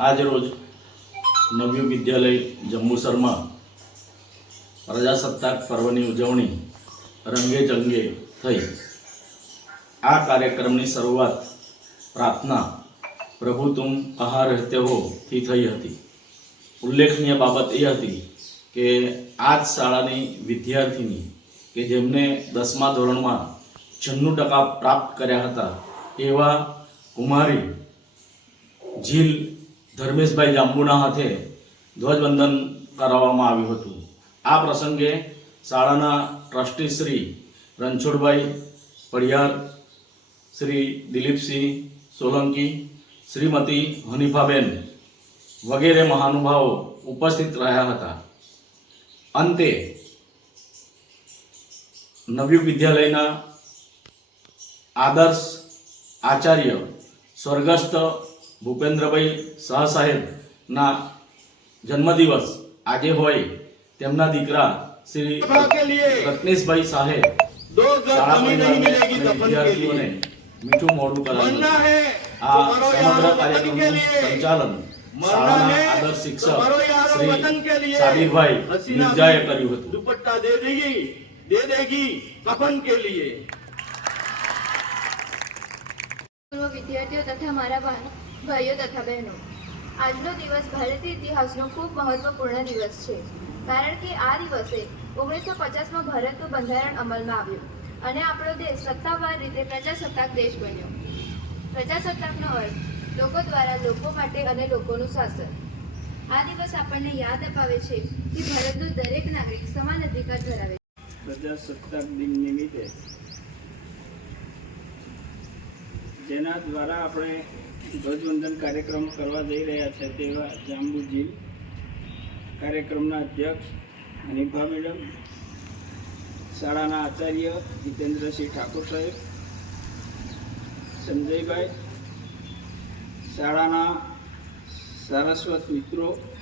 આજ રોજ નવયુગ વિદ્યાલય જંબુસરમાં પ્રજાસત્તાક પર્વની ઉજવણી રંગે ચંગે થઈ। આ કાર્યક્રમની શરૂઆત પ્રાર્થના પ્રભુ તુમ કહાં રહેતે હો થી થઈ હતી। ઉલ્લેખનીય બાબત એ હતી કે આ જ શાળાની વિદ્યાર્થીની કે જેમને 10મા ધોરણમાં 96% પ્રાપ્ત કર્યા હતા એવા કુમારી જીલ ધર્મેશભાઈ જાંબુના હાથે ધ્વજવંદન કરાવવામાં આવ્યું હતું। આ પ્રસંગે શાળાના ટ્રસ્ટી શ્રી રણછોડભાઈ પડિયાર, શ્રી દિલીપસિંહ સોલંકી, શ્રીમતી હનીફાબેન વગેરે મહાનુભાવો ઉપસ્થિત રહ્યા હતા। અંતે નવયુગ વિદ્યાલયના આદર્શ આચાર્ય સ્વર્ગસ્થ ભૂપેન્દ્રભાઈ શાહ સાહેબના જન્મદિવસ આજે હોય તેમના દીકરા શ્રી રત્નેશભાઈ શાહે શાળા પરિવારના વિદ્યાર્થીઓને મીઠું મોઢું કરાવ્યું। આ સમગ્ર કાર્યક્રમનું સંચાલન શાળાના આદર્શ શિક્ષક શ્રી સાબિરભાઈ મિર્જાએ કર્યું હતું। दुपट्टा दे देगी कफन के लिए। પૂર્વ વિદ્યાર્થીઓ તથા મારા ભાઈઓ તથા બહેનો, આજનો દિવસ ભારતીય ઇતિહાસનો ખૂબ મહત્વપૂર્ણ દિવસ છે, કારણ કે આ દિવસે 1950માં ભારતનું બંધારણ અમલમાં આવ્યું અને આપણો દેશ સત્તાવાર રીતે પ્રજાસત્તાક દેશ બન્યો। પ્રજાસત્તાકનો અર્થ લોકો દ્વારા લોકો માટે અને લોકોનું શાસન। આ દિવસ આપણને યાદ અપાવે છે કે ભારતનો દરેક નાગરિક સમાન અધિકાર ધરાવે છે। પ્રજાસત્તાક દિન નિમિત્તે જેના દ્વારા આપણે ધ્વજવંદન કાર્યક્રમ કરવા જઈ રહ્યા છે તેવા જાંબુ જીલ કાર્યક્રમના અધ્યક્ષ હનીફા મેડમ, શાળાના આચાર્ય જીતેન્દ્રસિંહ ઠાકોર સાહેબ, સંજયભાઈ, શાળાના સારસ્વત મિત્રો,